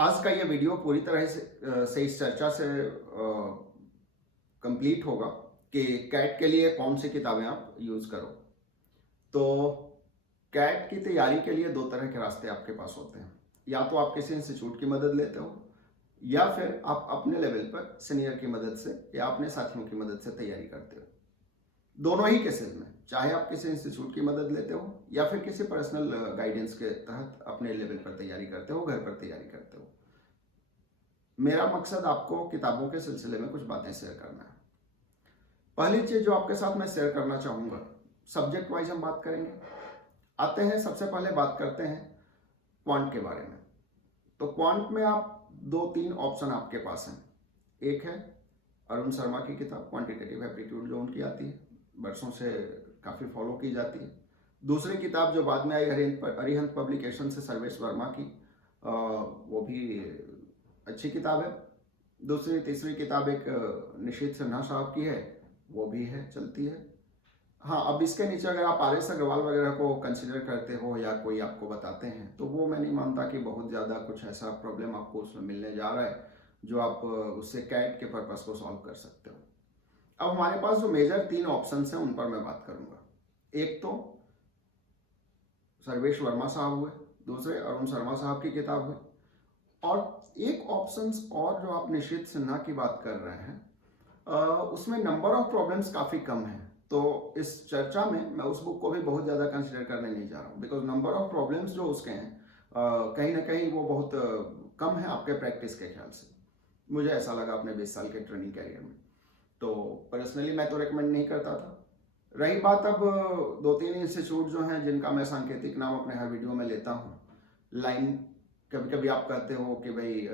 आज का ये वीडियो पूरी तरह से इस चर्चा से कंप्लीट होगा कि कैट के लिए कौन सी किताबें आप यूज करो। तो कैट की तैयारी के लिए दो तरह के रास्ते आपके पास होते हैं। या तो आप किसी इंस्टीट्यूट की मदद लेते हो या फिर आप अपने लेवल पर सीनियर की मदद से या अपने साथियों की मदद से तैयारी करते हो। दोनों ही केसेस में चाहे आप किसी इंस्टीट्यूट की मदद लेते हो या फिर किसी पर्सनल गाइडेंस के तहत अपने लेवल पर तैयारी करते हो, घर पर तैयारी करते हो, मेरा मकसद आपको किताबों के सिलसिले में कुछ बातें शेयर करना है। पहली चीज जो आपके साथ मैं शेयर करना चाहूंगा, सब्जेक्ट वाइज हम बात करेंगे। आते हैं, सबसे पहले बात करते हैं क्वांट के बारे में। तो क्वांट में आप दो तीन ऑप्शन आपके पास हैं। एक है अरुण शर्मा की किताब क्वांटिटेटिव एप्टीट्यूड, जो उनकी आती है, वर्षों से काफी फॉलो की जाती है। दूसरी किताब जो बाद में आई अरिहंत पब्लिकेशन से, सर्वेश वर्मा की, वो भी अच्छी किताब है। दूसरी तीसरी किताब एक निशीथ सिन्हा साहब की है, वो भी है, चलती है। हाँ, अब इसके नीचे अगर आप आर एस अग्रवाल वगैरह को कंसिडर करते हो या कोई आपको बताते हैं, तो वो मैं नहीं मानता कि बहुत ज़्यादा कुछ ऐसा प्रॉब्लम आपको उसमें मिलने जा रहा है जो आप उससे कैट के पर्पस को सॉल्व कर सकते हो। अब हमारे पास जो मेजर तीन ऑप्शन हैं उन पर मैं बात करूंगा। एक तो सर्वेश वर्मा साहब हुए, दूसरे अरुण शर्मा साहब की किताब हुई, और एक ऑप्शन और जो आप निशीथ सिन्हा की बात कर रहे हैं, उसमें नंबर ऑफ प्रॉब्लम्स काफ़ी कम है। तो इस चर्चा में मैं उस बुक को भी बहुत ज़्यादा कंसिडर करने नहीं जा रहा हूँ, बिकॉज नंबर ऑफ प्रॉब्लम्स जो उसके हैं कहीं ना कहीं वो बहुत कम है आपके प्रैक्टिस के ख्याल से। मुझे ऐसा लगा अपने 20 साल के ट्रेनिंग कैरियर में। तो पर्सनली मैं तो रेकमेंड नहीं करता था। रही बात अब दो तीन इंस्टीट्यूट जो हैं जिनका मैं सांकेतिक नाम अपने हर वीडियो में लेता हूँ। लाइन, कभी कभी आप कहते हो कि भाई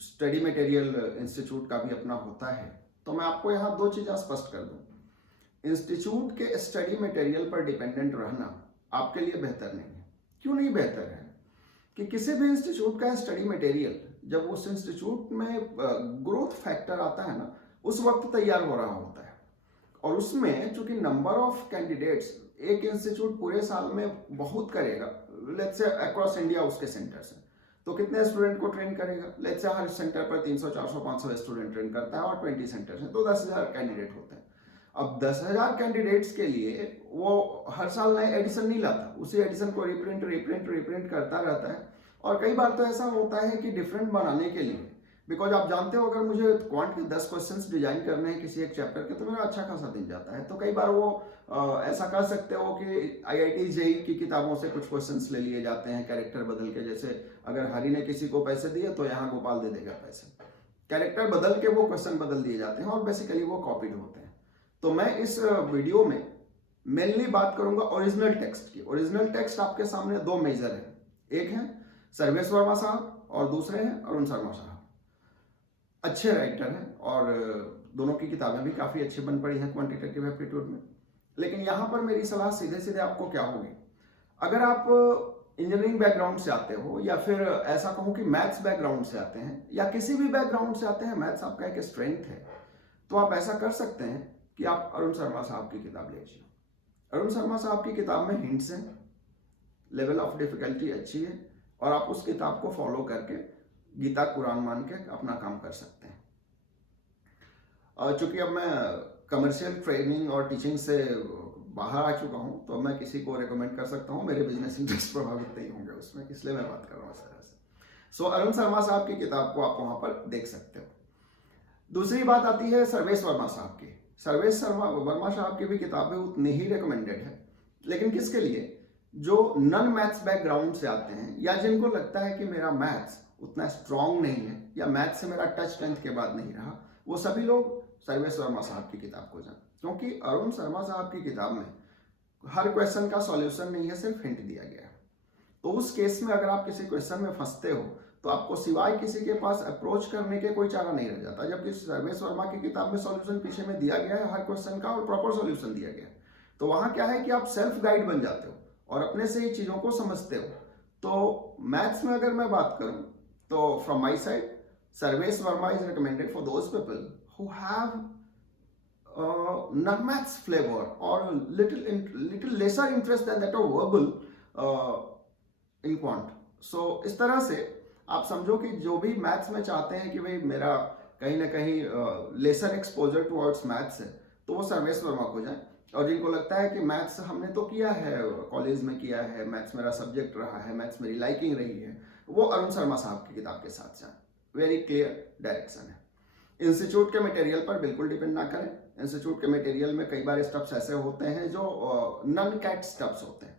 स्टडी मटेरियल इंस्टीट्यूट का भी अपना होता है, तो मैं आपको यहाँ दो चीज़ें स्पष्ट कर दूँ। इंस्टीट्यूट के स्टडी मटेरियल पर डिपेंडेंट रहना आपके लिए बेहतर नहीं है। क्यों नहीं बेहतर है? कि किसी भी इंस्टीट्यूट का स्टडी मटेरियल जब उस इंस्टीट्यूट में ग्रोथ फैक्टर आता है ना, उस वक्त तैयार हो रहा होता है। और उसमें चूंकि नंबर ऑफ कैंडिडेट्स, एक इंस्टीट्यूट पूरे साल में बहुत करेगा, लेट्स से अक्रॉस इंडिया उसके सेंटर्स हैं, तो कितने स्टूडेंट को ट्रेन करेगा? लेट्स से हर सेंटर पर 300, 400, 500 स्टूडेंट ट्रेन करता है और 20 सेंटर्स हैं, तो 10,000 कैंडिडेट होते हैं। अब 10,000 कैंडिडेट्स के लिए वो हर साल नए एडिशन नहीं लाता, उसी एडिशन को रिप्रिंट करता रहता है। और कई बार तो ऐसा होता है कि डिफरेंट बनाने के लिए, बिकॉज आप जानते हो अगर मुझे क्वांट के 10 क्वेश्चंस डिजाइन करने हैं किसी एक चैप्टर के, तो मेरा अच्छा खासा दिन जाता है। तो कई बार वो ऐसा कर सकते हो कि IIT JEE की किताबों से कुछ क्वेश्चंस ले लिए जाते हैं, कैरेक्टर बदल के। जैसे अगर हरि ने किसी को पैसे दिए तो यहाँ गोपाल दे देगा पैसे, कैरेक्टर बदल के वो क्वेश्चन बदल दिए जाते हैं और बेसिकली वो कॉपीड होते हैं। तो मैं इस वीडियो में मेनली बात करूंगा ओरिजिनल टेक्स्ट की। ओरिजिनल टेक्स्ट आपके सामने दो मेजर है, एक है सर्वेश वर्मा साहब और दूसरे हैं अरुण शर्मा साहब। अच्छे राइटर हैं और दोनों की किताबें भी काफ़ी अच्छी बन पड़ी हैं क्वांटिटेटिव एप्टीट्यूड में। लेकिन यहाँ पर मेरी सलाह सीधे सीधे आपको क्या होगी, अगर आप इंजीनियरिंग बैकग्राउंड से आते हो या फिर ऐसा कहूँ कि मैथ्स बैकग्राउंड से आते हैं या किसी भी बैकग्राउंड से आते हैं, मैथ्स आपका एक स्ट्रेंथ है, तो आप ऐसा कर सकते हैं कि आप अरुण शर्मा साहब की किताब लीजिए। अरुण शर्मा साहब की किताब में हिंट्स हैं, लेवल ऑफ डिफिकल्टी अच्छी है, और आप उस किताब को फॉलो करके गीता कुरान मान के अपना काम कर सकते हैं। चूंकि अब मैं कमर्शियल ट्रेनिंग और टीचिंग से बाहर आ चुका हूं, तो मैं किसी को रेकमेंड कर सकता हूं, मेरे बिजनेस इंटरेस्ट प्रभावित नहीं होंगे उसमें, इसलिए मैं बात कर रहा हूं इस तरह से। सो अरुण शर्मा साहब की किताब को आप वहां पर देख सकते हो। दूसरी बात आती है सर्वेश वर्मा साहब की। सर्वेश वर्मा साहब की भी किताबें उतनी ही रिकमेंडेड है, लेकिन किसके लिए? जो नॉन मैथ्स बैकग्राउंड से आते हैं या जिनको लगता है कि मेरा मैथ्स उतना स्ट्रांग नहीं है या मैथ्स से मेरा टच 10th के बाद नहीं रहा, वो सभी लोग सर्वेश वर्मा साहब की किताब को जान। क्योंकि अरुण शर्मा साहब की किताब में हर क्वेश्चन का सॉल्यूशन नहीं है, सिर्फ हिंट दिया गया है। तो उस केस में अगर आप किसी क्वेश्चन में फंसते हो तो आपको सिवाय किसी के पास अप्रोच करने के कोई चारा नहीं रह जाता। जबकि सर्वेश वर्मा की किताब में सॉल्यूशन पीछे में दिया गया है हर क्वेश्चन का, और प्रॉपर सॉल्यूशन दिया गया है। तो वहां क्या है कि आप सेल्फ गाइड बन जाते हो और अपने से ही चीजों को समझते हो। तो मैथ्स में अगर मैं बात करूं तो from my side Sarvesh Verma is recommended for those people who have not maths flavor or little lesser interest than that of verbal in quant. So इस तरह से आप समझो कि जो भी मैथ्स में चाहते हैं कि भाई मेरा कहीं ना कहीं लेसर एक्सपोजर टुवर्ड्स मैथ्स है, तो वो सर्वेश वर्मा को जाए। और जिनको लगता है कि मैथ्स हमने तो किया है, कॉलेज में किया है, मैथ्स मेरा सब्जेक्ट रहा है, मैथ्स मेरी लाइकिंग रही है, वो अरुण शर्मा साहब की किताब के साथ जाए। वेरी क्लियर डायरेक्शन है। इंस्टीट्यूट के मटेरियल पर बिल्कुल डिपेंड ना करें। इंस्टीट्यूट के मटेरियल में कई बार स्टेप्स ऐसे होते हैं जो नन कैट स्टेप्स होते हैं।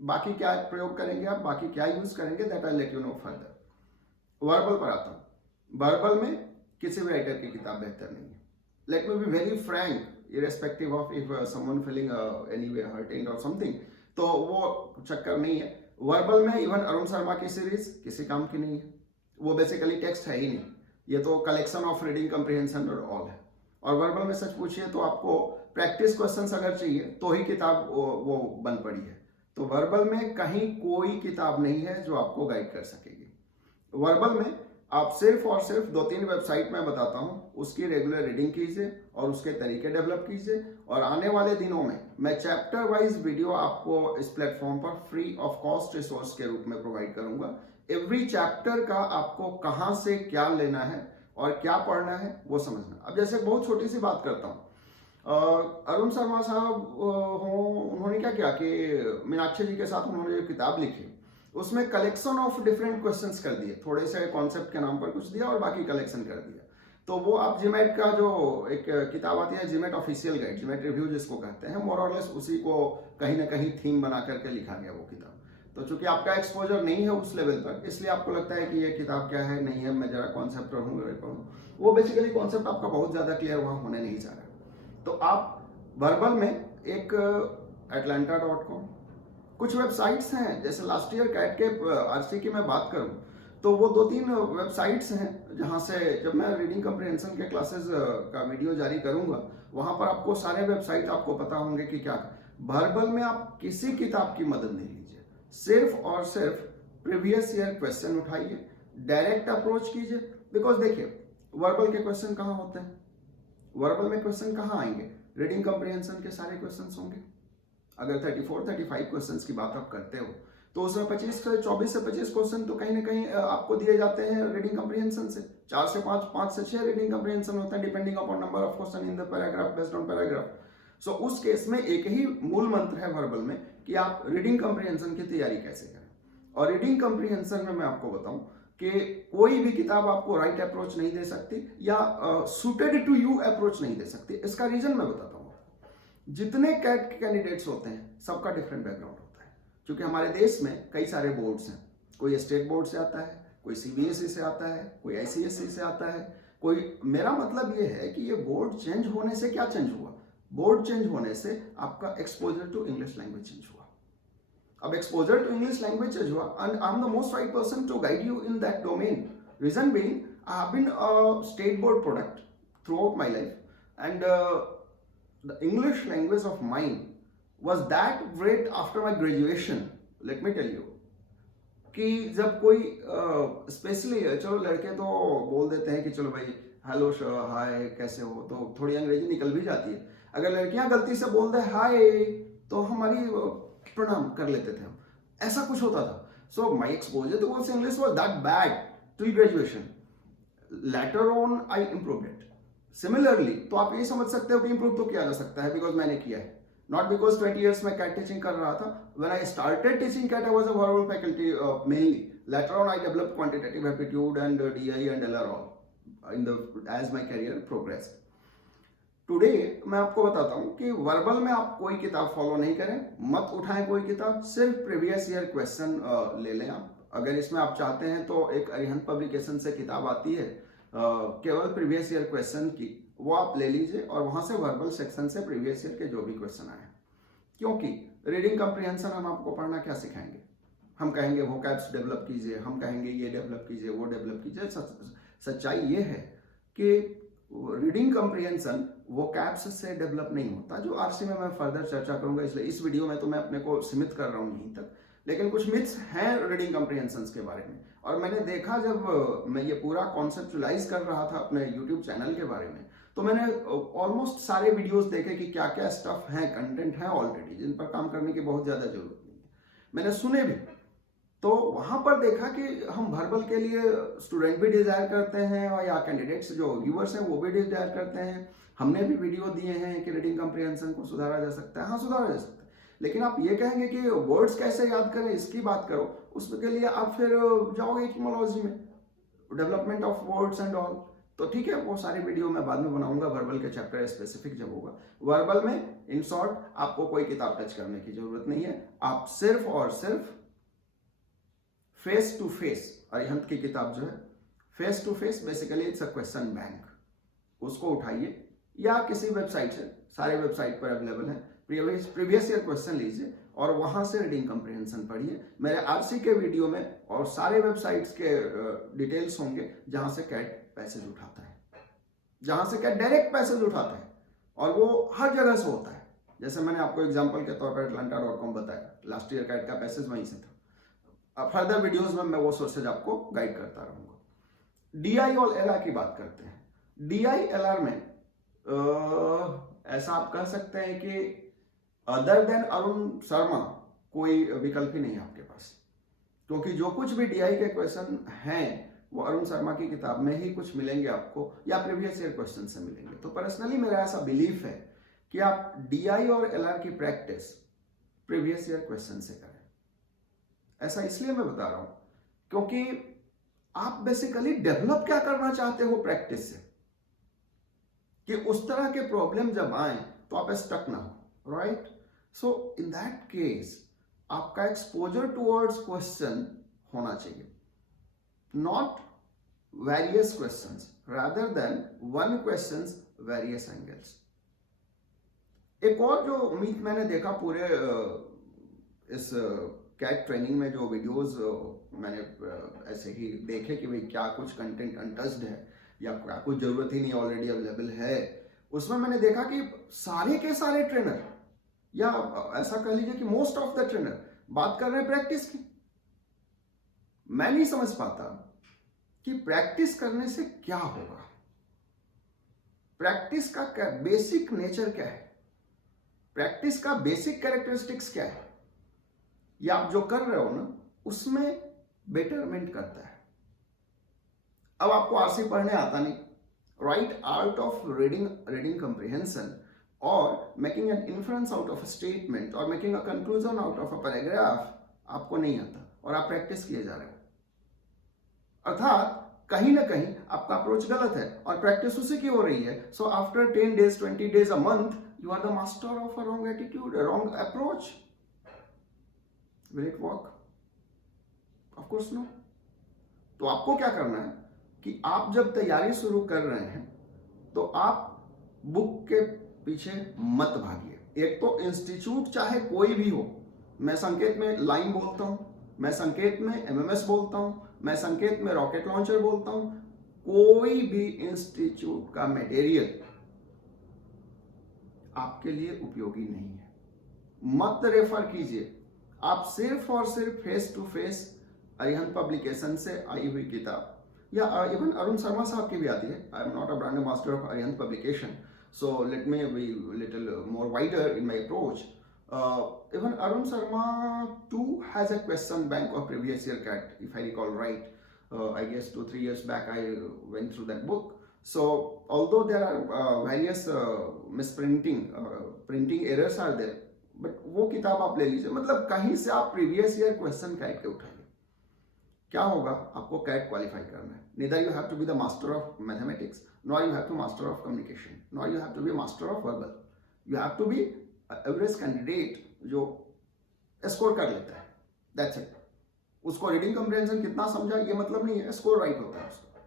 बाकी क्या प्रयोग करेंगे आप, बाकी क्या यूज करेंगे, that I let you know further. Verbal पर आता हूं। वर्बल में किसी भी राइटर की किताब बेहतर नहीं है। Let me be very Frank, irrespective of if someone feeling anyway hurting or something, तो वो चक्कर नहीं है। वर्बल में इवन अरुण शर्मा की सीरीज किसी काम की नहीं है, वो बेसिकली टेक्स्ट है ही नहीं, ये तो कलेक्शन ऑफ रीडिंग कम्प्रिहेंशन और ऑल है। और वर्बल में सच पूछिए तो आपको प्रैक्टिस क्वेश्चंस अगर चाहिए तो ही किताब वो बन पड़ी है। तो वर्बल में कहीं कोई किताब नहीं है जो आपको गाइड कर सकेगी। वर्बल में आप सिर्फ और सिर्फ 2-3 वेबसाइट में बताता हूं, उसकी रेगुलर रीडिंग कीजिए और उसके तरीके डेवलप कीजिए। और आने वाले दिनों में मैं चैप्टर वाइज वीडियो आपको इस प्लेटफॉर्म पर फ्री ऑफ कॉस्ट रिसोर्स के रूप में प्रोवाइड करूंगा। एवरी चैप्टर का आपको कहां से क्या लेना है और क्या पढ़ना है वो समझना। अब जैसे बहुत छोटी सी बात करता हूँ, अरुण शर्मा साहब उन्होंने क्या किया कि मीनाक्षी जी के साथ उन्होंने जो किताब लिखी उसमें कलेक्शन ऑफ डिफरेंट क्वेश्चंस कर दिए, थोड़े से कॉन्सेप्ट के नाम पर कुछ दिया और बाकी कलेक्शन कर दिया। तो वो आप जीमेट का जो एक किताब आती है, GMAT official guide, GMAT review जिसको कहते हैं, मोर और लेस उसी को कहीं ना कहीं थीम बना करके लिखा गया वो किताब। तो चूंकि आपका एक्सपोजर नहीं है उस लेवल पर, इसलिए आपको लगता है कि ये किताब क्या है, नहीं है, मैं जरा कॉन्सेप्ट पढ़ूँ। वो बेसिकली कॉन्सेप्ट आपका बहुत ज्यादा क्लियर वहां होने नहीं जा रहा। तो आप वर्बल में एक atlanta.com, कुछ वेबसाइट्स हैं जैसे लास्ट ईयर कैट के आरसी की मैं बात करूं तो वो 2-3 वेबसाइट्स हैं जहां से जब मैं रीडिंग कम्प्रिहेंशन के क्लासेस का वीडियो जारी करूंगा वहां पर आपको सारे वेबसाइट आपको पता होंगे कि क्या। वर्बल में आप किसी किताब की मदद नहीं लीजिए, सिर्फ और सिर्फ प्रीवियस ईयर क्वेश्चन उठाइए, डायरेक्ट अप्रोच कीजिए। बिकॉज देखिए वर्बल के क्वेश्चन कहाँ होते हैं, वर्बल में क्वेश्चन कहाँ आएंगे, रीडिंग कम्प्रिहेंशन के सारे क्वेश्चन होंगे। अगर 34-35 क्वेश्चंस की बात आप करते हो तो उसमें 24 से 25 क्वेश्चन तो कहीं ना कहीं आपको दिए जाते हैं रीडिंग कम्प्रिहेंशन से। 4 से 5, 5 से 6 रीडिंग कम्प्रिहेंशन होते हैं depending upon number of question in the paragraph, based on paragraph. So उस केस में एक ही मूल मंत्र है वर्बल में कि आप रीडिंग कम्प्रिहेंशन की तैयारी कैसे करें। और रीडिंग कम्प्रिहेंशन में मैं आपको बताऊं कि कोई भी किताब आपको राइट अप्रोच नहीं दे सकती या सुटेड टू यू अप्रोच नहीं दे सकती। इसका रीजन मैं बताता हूँ। जितने कैट के कैंडिडेट्स होते हैं सबका डिफरेंट बैकग्राउंड होता है, क्योंकि हमारे देश में कई सारे बोर्ड्स हैं। कोई स्टेट बोर्ड से आता है, कोई सीबीएसई से आता है, कोई आईसीएसई से आता है, कोई। मेरा मतलब ये है कि ये बोर्ड चेंज होने से क्या चेंज हुआ, बोर्ड चेंज होने से आपका exposure to English language change हुआ। अब exposure to English language change हुआ and I am the most right person to guide you in that domain. Reason being I have been a state board product throughout my life and the English language of mine was that great after my graduation. Let me tell you कि जब कोई specially चलो लड़के तो बोल देते हैं कि चलो भाई हेलो हाय कैसे हो, तो थोड़ी अंग्रेजी निकल भी जाती है। अगर लड़कियां गलती से बोल दे हाय तो हमारी प्रणाम कर लेते थे हम, ऐसा कुछ होता था। So my exposure towards English was that bad till graduation. Later on I improved it. Similarly तो आप ये समझ सकते हो कि इंप्रूव तो किया जा सकता है बिकॉज मैंने किया है, नॉट बिकॉज 20 इयर्स में कैट टीचिंग कर रहा था। When I started teaching CAT I was a verbal faculty mainly. Later on I developed quantitative aptitude and DI and LR all in the as my career progress. Today मैं आपको बताता हूं कि verbal में आप कोई किताब फॉलो नहीं करें, मत उठाएं कोई किताब, सिर्फ प्रीवियस ईयर क्वेश्चन ले लें आप। अगर इसमें आप चाहते हैं तो एक अरिहंत पब्लिकेशन से किताब आती है केवल प्रीवियस ईयर क्वेश्चन की, वो आप ले लीजिए और वहां से वर्बल सेक्शन से प्रीवियस ईयर के जो भी क्वेश्चन आए। क्योंकि रीडिंग कम्प्रिहेंशन हम आपको पढ़ना क्या सिखाएंगे, हम कहेंगे वोकैब्स डेवलप कीजिए, हम कहेंगे ये डेवलप कीजिए, वो डेवलप कीजिए। सच्चाई ये है कि रीडिंग कम्प्रिहेंशन वोकैब्स से डेवलप नहीं होता, जो आरसी में मैं फर्दर चर्चा करूंगा, इसलिए इस वीडियो में तो मैं अपने को सीमित कर रहा हूं यहीं तक। लेकिन कुछ मिथ्स हैं रीडिंग कम्प्रिहेंशन के बारे में, और मैंने देखा जब मैं ये पूरा कॉन्सेप्चुलाइज कर रहा था अपने यूट्यूब चैनल के बारे में, तो मैंने ऑलमोस्ट सारे वीडियोस देखे कि क्या क्या स्टफ है, कंटेंट है ऑलरेडी, जिन पर काम करने की बहुत ज्यादा जरूरत नहीं है। मैंने सुने भी तो वहां पर देखा कि हम वर्बल के लिए स्टूडेंट भी डिजायर करते हैं और या कैंडिडेट्स जो व्यूअर्स हैं वो भी डिजायर करते हैं। हमने भी वीडियो दिए हैं कि रीडिंग कम्प्रिहेंशन को सुधारा जा सकता है। हाँ, सुधारा जा सकता है, लेकिन आप ये कहेंगे कि वर्ड्स कैसे याद करें इसकी बात करो, उसके लिए आप फिर जाओगे एटिमोलॉजी में, development of words and all. तो ठीक है, वो सारी वीडियो मैं बाद में बनाऊंगा वर्बल के चैप्टर स्पेसिफिक जब होगा। वर्बल में इन शॉर्ट आपको कोई किताब टच करने की जरूरत नहीं है, आप सिर्फ और सिर्फ फेस टू फेस, अरिहंत की किताब जो है face to face, basically it's a question bank, उसको उठाइए या किसी वेबसाइट से, सारे वेबसाइट पर अवेलेबल है, प्रीवियस ईयर क्वेश्चन लीजिए और वहां से रीडिंग कम्प्रिहेंशन पढ़िए। मेरे आरसी के वीडियो में और सारे वेबसाइट्स के डिटेल्स होंगे जहां से कैट पैसेज उठाता है, जहां से कैट डायरेक्ट पैसेज उठाता है, और वो हर जगह से होता है। जैसे मैंने आपको एग्जांपल के तौर पर atlanta.com बताया, लास्ट ईयर कैट का पैसेज वहीं से था। फर्दर वीडियोस में मैं वो सोर्सेज आपको गाइड करता रहूंगा। डीआई और एलआर की बात करते हैं। डीआई एलआर में ऐसा आप कह सकते हैं कि अदर देन अरुण शर्मा कोई विकल्प ही नहीं है आपके पास, क्योंकि जो कुछ भी डीआई के क्वेश्चन हैं वो अरुण शर्मा की किताब में ही कुछ मिलेंगे आपको, या प्रीवियस ईयर क्वेश्चन से मिलेंगे। तो पर्सनली मेरा ऐसा बिलीफ है कि आप डीआई और एलआर की प्रैक्टिस प्रीवियस ईयर क्वेश्चन से करें। ऐसा इसलिए मैं बता रहा हूं क्योंकि आप बेसिकली डेवलप क्या करना चाहते हो प्रैक्टिस से, कि उस तरह के प्रॉब्लम जब आए तो आप स्टक ना हो, right. So in that case आपका एक्सपोजर टुवर्ड्स क्वेश्चन होना चाहिए, not various questions, rather than one questions various angles. एक और जो उम्मीद मैंने देखा पूरे इस कैट ट्रेनिंग में, जो वीडियोस मैंने ऐसे ही देखे कि भाई क्या कुछ कंटेंट अनटच्ड है या क्या कुछ जरूरत ही नहीं ऑलरेडी अवेलेबल है, उसमें मैंने देखा कि सारे के सारे ट्रेनर, या ऐसा कह लीजिए कि मोस्ट ऑफ द ट्रेनर बात कर रहे हैं प्रैक्टिस की। मैं नहीं समझ पाता कि प्रैक्टिस करने से क्या होगा, प्रैक्टिस का क्या बेसिक नेचर क्या है, प्रैक्टिस का बेसिक कैरेक्टरिस्टिक्स क्या है, या आप जो कर रहे हो ना उसमें बेटरमेंट करता है। अब आपको आरसी पढ़ने आता नहीं, right art of reading comprehension और making an inference out of a statement और making a conclusion out of a paragraph आपको नहीं आता और आप प्रैक्टिस किए जा रहे हो, अर्थात कहीं ना कहीं आपका अप्रोच गलत है और प्रैक्टिस उसी की हो रही है। So after 10 days 20 days a month you are the master of a wrong attitude, wrong approach. Will it work? Of course no. तो आपको क्या करना है कि आप जब तैयारी शुरू कर रहे हैं तो आप बुक के पीछे मत भागिए। एक तो इंस्टीट्यूट चाहे कोई भी हो, मैं संकेत में लाइन बोलता हूं, मैं संकेत में एमएमएस बोलता हूं, मैं संकेत में रॉकेट लॉन्चर बोलता हूं, कोई भी इंस्टीट्यूट का मटेरियल आपके लिए उपयोगी नहीं है, मत रेफर कीजिए। आप सिर्फ और सिर्फ face to face Arihant publication से आई हुई किताब, या इवन अरुण शर्मा साहब की भी आती है। I am not a brand master of Arihant publication, so let me be little more wider in my approach. Even Arun Sharma too has a question bank of previous year CAT, if I recall right. I guess 2-3 years back I went through that book. So although there are various printing errors are there, but वो किताब आप ले लीजिए, मतलब कहीं से आप previous year question cat के उठाइए। क्या होगा, आपको कैट क्वालिफाई करना है। Neither you have to be the master of mathematics, nor you have to master of communication, nor you have to be master of verbal. You have to be average candidate जो score कर लेता है, that's it. उसको reading कम्प्रिहेंशन कितना समझा ये मतलब नहीं है, स्कोर राइट होता है उसका।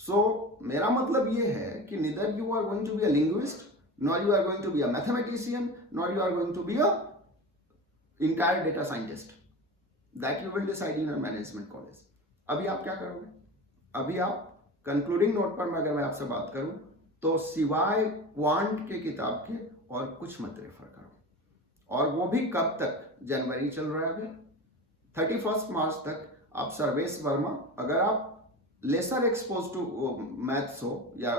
सो मेरा मतलब ये है कि neither you are going to be a linguist, nor you are going to be a mathematician, nor you are going to be a entire data scientist. That you will decide in a management college. अभी आप क्या करोगे? अभी आप concluding note पर अगर मैं आपसे बात करूं तो सिवाय क्वांट के किताब के और कुछ मत रेफर करो, और वो भी कब तक? जनवरी चल रहा है अभी, 31 मार्च तक आप सर्वेश वर्मा, अगर आप लेसर एक्सपोज टू मैथ्स हो या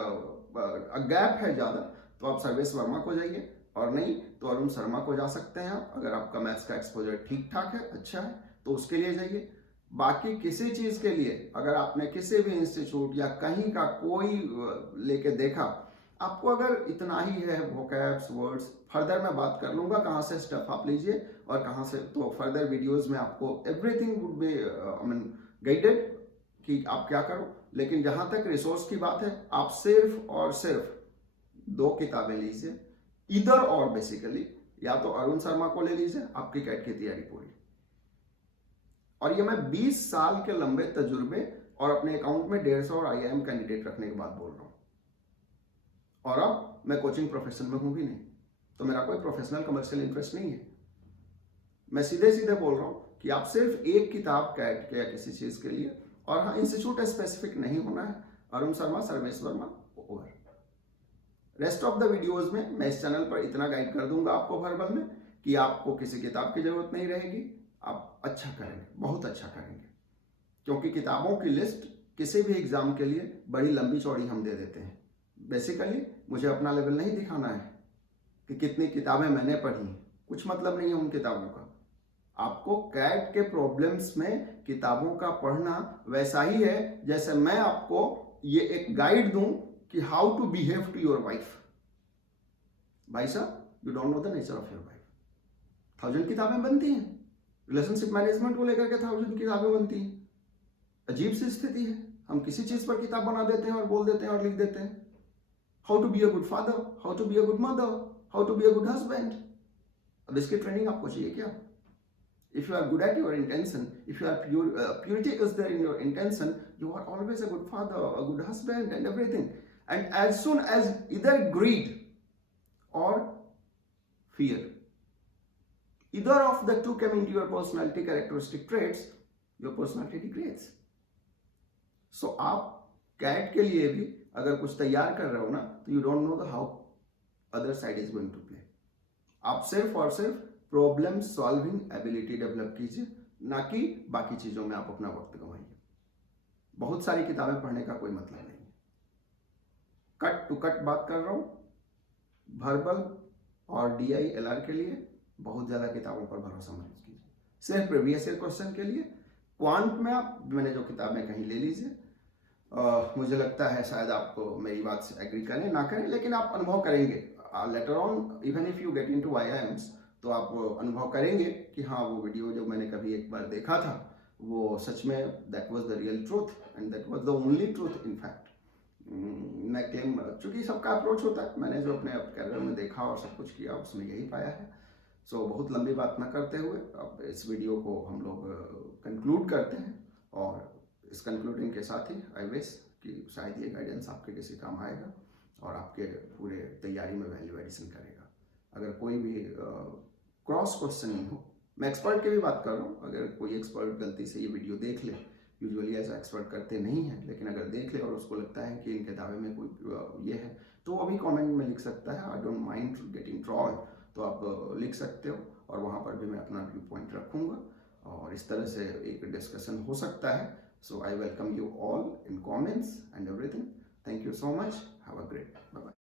गैप है ज्यादा तो आप सर्वेश वर्मा को जाइए, और नहीं तो अरुण शर्मा को जा सकते हैं आप। अगर आपका मैथ्स का एक्सपोजर ठीक ठाक है, अच्छा है, तो उसके लिए जाइए। बाकी किसी चीज़ के लिए अगर आपने किसी भी इंस्टीट्यूट या कहीं का कोई लेके देखा, आपको अगर इतना ही है वोकैब्स वर्ड्स, फर्दर मैं बात कर लूँगा कहाँ से स्टेप आप लीजिए और कहाँ से, तो फर्दर वीडियोस में आपको everything would be I mean guided कि आप क्या करो। लेकिन जहाँ तक रिसोर्स की बात है, आप सिर्फ और सिर्फ 2 किताबें लीजिए, इधर और बेसिकली या तो अरुण शर्मा को ले लीजिए, आपकी कैट की तैयारी पूरी। और ये मैं 20 साल के लंबे तजुर्बे और अपने अकाउंट में 150 और IIM कैंडिडेट रखने के बाद बोल रहा हूं। और अब मैं कोचिंग प्रोफेशन में हूं भी नहीं, तो मेरा कोई प्रोफेशनल कमर्शियल इंटरेस्ट नहीं है। मैं सीधे सीधे बोल रहा हूं कि आप सिर्फ एक किताब कैट के या किसी चीज के लिए, और हाँ इंस्टीट्यूट स्पेसिफिक नहीं होना है, Arun Sharma, Sarvesh Verma, over. Rest of the videos में मैं इस चैनल पर इतना गाइड कर दूंगा आपको वर्बल में कि आपको किसी किताब की जरूरत नहीं रहेगी, आप अच्छा करेंगे, बहुत अच्छा करेंगे। क्योंकि किताबों की लिस्ट किसी भी एग्जाम के लिए बड़ी लंबी चौड़ी हम दे देते हैं। बेसिकली मुझे अपना लेवल नहीं दिखाना है कि कितनी किताबें मैंने पढ़ी, कुछ मतलब नहीं है उन किताबों का। आपको कैट के प्रॉब्लम्स में किताबों का पढ़ना वैसा ही है जैसे मैं आपको ये एक गाइड दूं कि how to behave to your wife. भाई साहब, you don't know the nature of your wife. 1000 किताबें बनती हैं, रिलेशनशिप मैनेजमेंट को लेकर के 1000 किताबें बनती हैं। अजीब सी स्थिति है, हम किसी चीज पर किताब बना देते हैं और बोल देते हैं और लिख देते हैं। How to be a good father, how to be a good mother, how to be a good husband. अब इसकी ट्रेनिंग आपको चाहिए क्या? If you are good at your intention, if you are purity is there in your intention, you are always a good father, a good husband and everything. And as soon as either greed or fear, either of the two come into your personality characteristic traits, your personality degrades. So आप cat के लिए भी अगर कुछ तैयार कर रहे हो ना, तो you don't know the how other side is going to play. आप सिर्फ और सिर्फ प्रॉब्लम सॉल्विंग एबिलिटी डेवलप कीजिए, ना कि बाकी चीजों में आप अपना वक्त गंवाइए। बहुत सारी किताबें पढ़ने का कोई मतलब नहीं है। कट टू कट बात कर रहा हूं, वर्बल और DI LR के लिए बहुत ज्यादा किताबों पर भरोसा मत कीजिए। सिर्फ प्रीवियस ईयर क्वेश्चन के लिए क्वांट में आप मैंने जो किताबें कहीं ले लीजिए। मुझे लगता है शायद आपको मेरी बात से एग्री करें ना करें, लेकिन आप अनुभव करेंगे later on, even if you get into IIMs, तो आप अनुभव करेंगे कि हाँ वो वीडियो जो मैंने कभी एक बार देखा था वो सच में that was the real truth and that was the only truth in fact. मैं क्लेम, चूंकि सबका अप्रोच होता है, मैंने जो अपने कैरियर में देखा और सब कुछ किया उसमें यही पाया है। सो बहुत लंबी बात ना करते हुए अब इस वीडियो को हम लोग कंक्लूड करते हैं, और इस कंक्लूडिंग के साथ ही आई विश कि शायद ये गाइडेंस आपके किसी काम आएगा और आपके पूरे तैयारी में वैल्यू एडिशन करेगा। अगर कोई भी क्रॉस क्वेश्चनिंग हो, मैं एक्सपर्ट की भी बात कर रहा हूँ, अगर कोई एक्सपर्ट गलती से ये वीडियो देख ले, यूजुअली ऐसा एक्सपर्ट करते नहीं हैं, लेकिन अगर देख ले और उसको लगता है कि इन किताबें में कोई ये है, तो वो अभी कमेंट में लिख सकता है। I don't mind getting troll, तो आप लिख सकते हो और वहाँ पर भी मैं अपना व्यू पॉइंट रखूँगा और इस तरह से एक डिस्कशन हो सकता है। So I welcome you all in comments and everything. Thank you so much, have a great, bye bye.